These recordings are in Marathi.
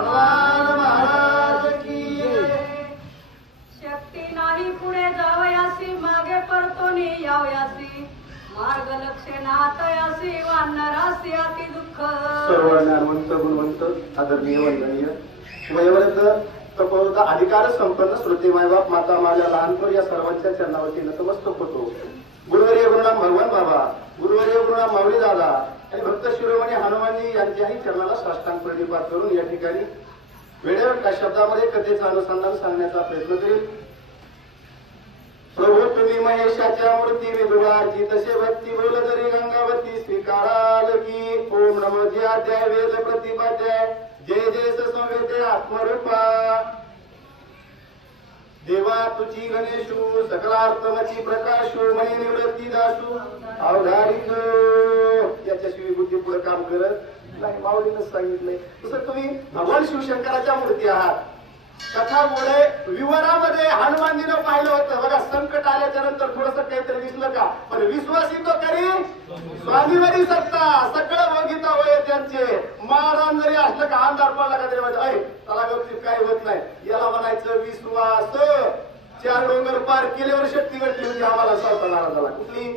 हनुमान महाराज की जय. शक्ती नाही पुढे जावयासी मागे परतोनी यावयासी मार्ग लक्षणात यासी वानरासी अति दुःख. सर्व ज्ञानवंत गुणवंत आदरणीय वंदनीय वयोवृद्ध तपोवृद्ध अधिकार संपन्न श्रोते मायबाप माता माझ्या लहानपर या सर्वांच्या चरणावरती नतमस्तक होतो. गुरुवर्य गुरुनाम भगवान बाबा, गुरुवर्य गुरुनाम माऊली दादा आणि भक्त शिरोमणी हनुमानजी यांच्याही चरणाला साष्टांग प्रणिपात करून या ठिकाणी वेळेवर त्या शब्दामध्ये कथेचं अनुसंधान सांगण्याचा प्रयत्न करेल. प्रभू तुम्ही महेशाच्या मूर्ती विदुराची तसे भक्ती बोल जरी गंगावती स्वीकाराल की. ओम नमो जी अध्याय वेद प्रतिपाध्याय जय जय संवेदे आत्मरूपा. देवा तुझी गणेशू सकलार्थमची प्रकाशू मनी निवृत्ती दासू अवधारित. याच्याशिवाय बुद्धी पुढे काम करत नाही. माऊलीनं सांगितलंय तसं तुम्ही भगवान शिवशंकराच्या मूर्ती आहात. कथामुळे विवरामध्ये हनुमानजीनं पाहिलं होतं बघा, संकट आल्याच्या नंतर थोडस काहीतरी दिसलं का, पण विश्वास तो करी स्वामीवरी सत्ता सगळं बघिता होय त्यांचे. महाराज जरी असलं का अंधार पडला का तरी म्हणजे त्याला गपचीप काही होत नाही. याला म्हणायचं विश्वास. 4 डोंगर पार केल्यावर शक्ती घडली होती आम्हाला स्वतः महाराजाला. कुठली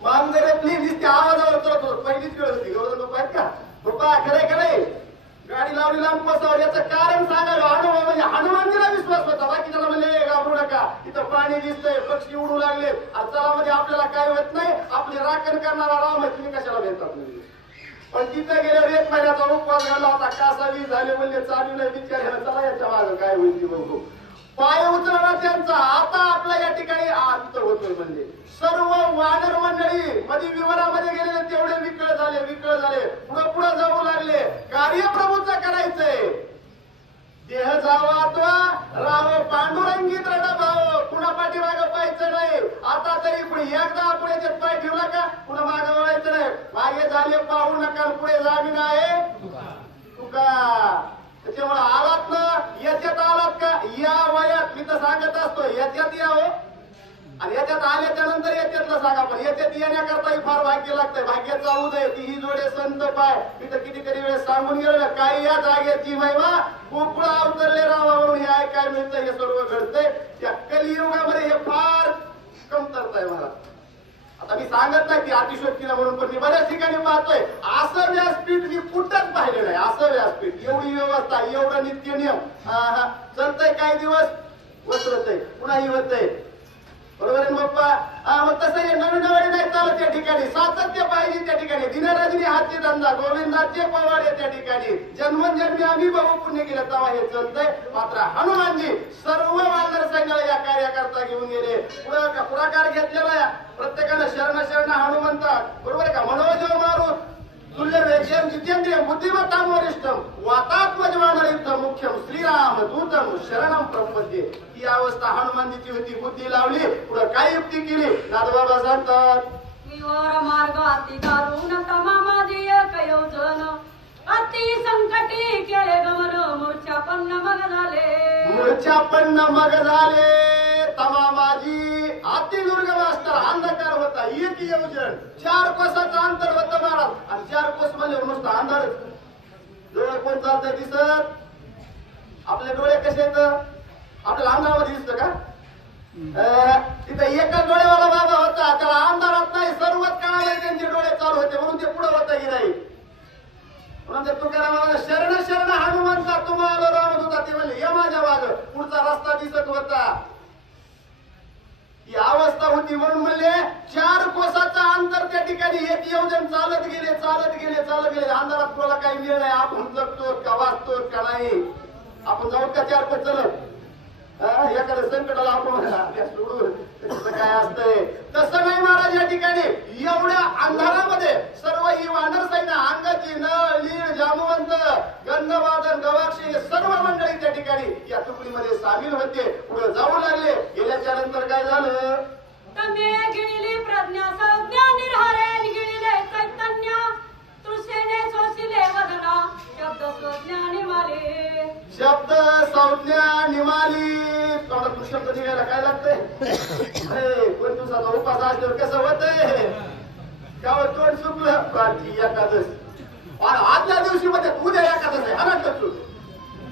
मानगऱ्यातली नुसती आवाजावर करत होत पहिलीच वेळ होती. गौरव पाहिजे का बाबा खरे खरे गाडी लावली लांब बसावर. याचं कारण सांगायला अनुभव म्हणजे हनुमानजीला विश्वास होता. बाकी त्याला म्हणले घाबरू नका, इथं पाणी दिसतंय, पक्षी उडू लागले, चला म्हणजे आपल्याला काय होत नाही, आपली राखण करणारा राम आहे, तुम्ही कशाला भेटतात म्हणजे. पण तिथं गेल्यावर 1 महिन्याचा उपवास घालला होता. कासावी झाले म्हणले चालू नाही विचार चला याच्या मागं काय होईल ती बघू. पाय उचलला त्यांचा. आता आपला या ठिकाणी अंत होतोय म्हणजे सर्व वानर मंडळी मध्ये विवरामध्ये गेलेले तेवढे विकळ झाले पुढे जाऊ लागले. कार्य प्रभूचं करायचंय. देह जावा तो राव पांडुरंगीत रडा भाव. पुन्हा पाठीमागं पाहायचं नाही. आता तरी पुढे एकदा आपण याच्यात पाय ठेवला का पुन्हा मागं वळायचं नाही. मागे झाले पाहू नका पुढे जावी नाही तुका. त्याच्यामुळे आलात ना याच्यात आलात का या वयात मी तर सांगत असतो याच्यात यावं आणि याच्यात आल्याच्या नंतर याच्यातलं सांगा. पण याच्यात येण्याकरताही फार भाग्य लागतंय. भाग्याचा उदय तीही जोडे संत पाय. मी तर कितीतरी वेळेस सांगून गेलो ना काय या जागेची महिमा. गोकुळा अवतरले रामावरून हे ऐकाय मिळतं. हे सर्व घडतंय त्या कलियुगामध्ये. हे फार कमतरता आहे मला. आता मी सांगत नाही की अतिशोक्तीला म्हणून, पण मी बऱ्याच ठिकाणी पाहतोय असं व्यासपीठ मी कुठंच पाहिलं नाही. असं व्यासपीठ एवढी व्यवस्था एवढं नित्य नियम चालतंय. काही दिवस वसरतय पुन्हाही होतंय. बरोबर आहे बाप्पा. मग तसं हे नवीन नाही चालत त्या ठिकाणी. सातत्य पाहिजे त्या ठिकाणी. दिनरजनी हातचे धंदा गोविंदाचे पवाडे त्या ठिकाणी. जन्मोजन्मी आम्ही बहु पुण्य केलं तेव्हा हे चालतंय. मात्र हनुमानजी सर्व वानर सैन्याला या कार्याकरता घेऊन गेले. पुढाकार घेतलेला प्रत्येकानं शरण हनुमंता. बरोबर आहे का. मनोजव मारून तुल्यवेद्यं जितेंद्रियं बुद्धिमत्तां वरिष्ठं वातात्मजमानरिद्धं मुख्यं श्रीराम दूतं शरणं प्रपद्ये. ही अवस्था हनुमानजीची होती. बुद्धी लावली पुढे काय युक्ती केली. नाथबाबा सांगतात विवर मार्ग अति दारुण तमा माझी एक योजन अति संकटी केले गमन मूर्छापन्न मग झाले. तमा माझी अति दुर्गम असता अंधकार होता. एक योजन 4 कोसाचं अंतर होतं महाराज. आणि 4 कोस म्हणजे नुसतं अंधार. डोळे कोण चालतंय दिसत. आपले डोळे कसे आहेत आपल्याला अंधारामध्ये दिसतं का. तिथं एकच डोळेवाला बाबा होता. त्याला अंधारात नाही सर्वच काळाला त्यांचे डोळे चालू होते म्हणून ते पुढे होता की नाही. म्हणून ते तुकारामाला शरण हनुमंता तुम्हाला रामत होता. ते म्हणले या माझ्या माग. पुढचा रस्ता दिसत होता. ही अवस्था होती म्हणून म्हणले 4 कोसाचा अंतर त्या ठिकाणी. एक योजन चालत गेले. अंधारात कोणाला काही मिळ नाही. आपण जगतो का वाचतो का नाही. आपण जाऊ का 4 कोस चलत एखाद्या संकटाला आपण सोडून काय असतंय तसं नाही महाराज. या ठिकाणी एवढ्या अंधारामध्ये सर्व ही वानर सैन्य अंगाची नळ लीळ जामवंत गंधवादन गवाक्षी सर्व मंडळी त्या ठिकाणी या तुकडीमध्ये सामील होते. पुढे जाऊ लागले. गेल्याच्या नंतर काय झालं. तमे गिळली प्रज्ञा संज्ञा निर्हारे गिळले चैतन्य तृषेने शोषिले वदना शब्द संज्ञा निमाले. शब्द संज्ञा निमाली. तोंडातून शब्द निघायला काय लागतंय. पण तुझा उपास असल्यावर कसं होतंय. त्यावर तोंड चुकलं. एकादश आणि आदल्या दिवशी मध्ये उद्या एकादश आहे हा ना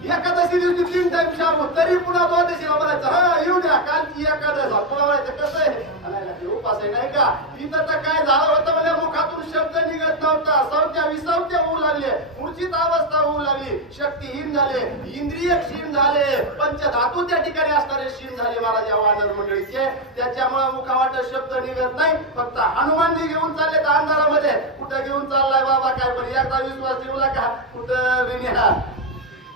एकादशी दिवशी 3 टाइम शाबू तरी पुन्हा द्वादशीला म्हणायचं हा येऊ द्या कालची एकादश पुन्हा म्हणायचं कसं आहे उपास आहे नाही का इथं तर काय झालं होतं म्हणजे मुखातून शब्द निघत नव्हता सवत्या विसवत्या होऊ लागले मूर्छित अवस्था होऊ लागली शक्तीहीन झाले इंद्रिय क्षीण झाले पंचधातू त्या ठिकाणी असणारे क्षीण झाले महाराज या वानर मंडळीचे त्याच्यामुळे मुखावाट शब्द निघत नाही फक्त हनुमानजी घेऊन चालले तर अंधारामध्ये कुठं घेऊन चाललाय बाबा काय पण एकदा विश्वास ठेवला का कुठं विनिहा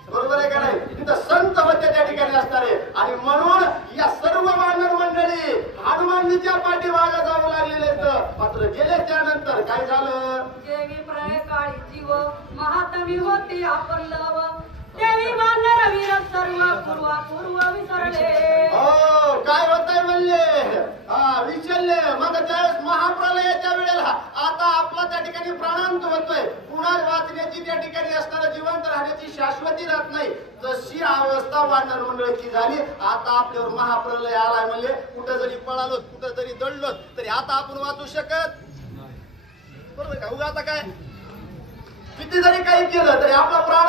बरोबर आहे का नाही तिथं संत होते त्या ठिकाणी असणारे आणि म्हणून या सर्व वानर मंडळी हनुमानजीच्या पाठीमागे जाऊ लागलेले मात्र गेले त्यानंतर काय झालं देवी प्रलय काळी जीव महात्मी होती आपण लव देवी वानर वीर सर्व पूर्व विसरले हो काय होतंय म्हणले विचलले मग त्यावेळेस महाप्रलयाच्या वेळेला आता आपला त्या ठिकाणी प्राणांत होतोय पुन्हा वाचण्याची त्या ठिकाणी असणारा जिवंत राहण्याची शाश्वती राहत नाही तशी अवस्था वानर मंडळीची झाली आता आपल्यावर महाप्रलय आलाय म्हणले कुठं जरी पळालो कुठं जरी दडलो तरी आता आपण वाचू शकत बरोबर का उगा आता काय किती जरी काही केलं तरी आपला प्राण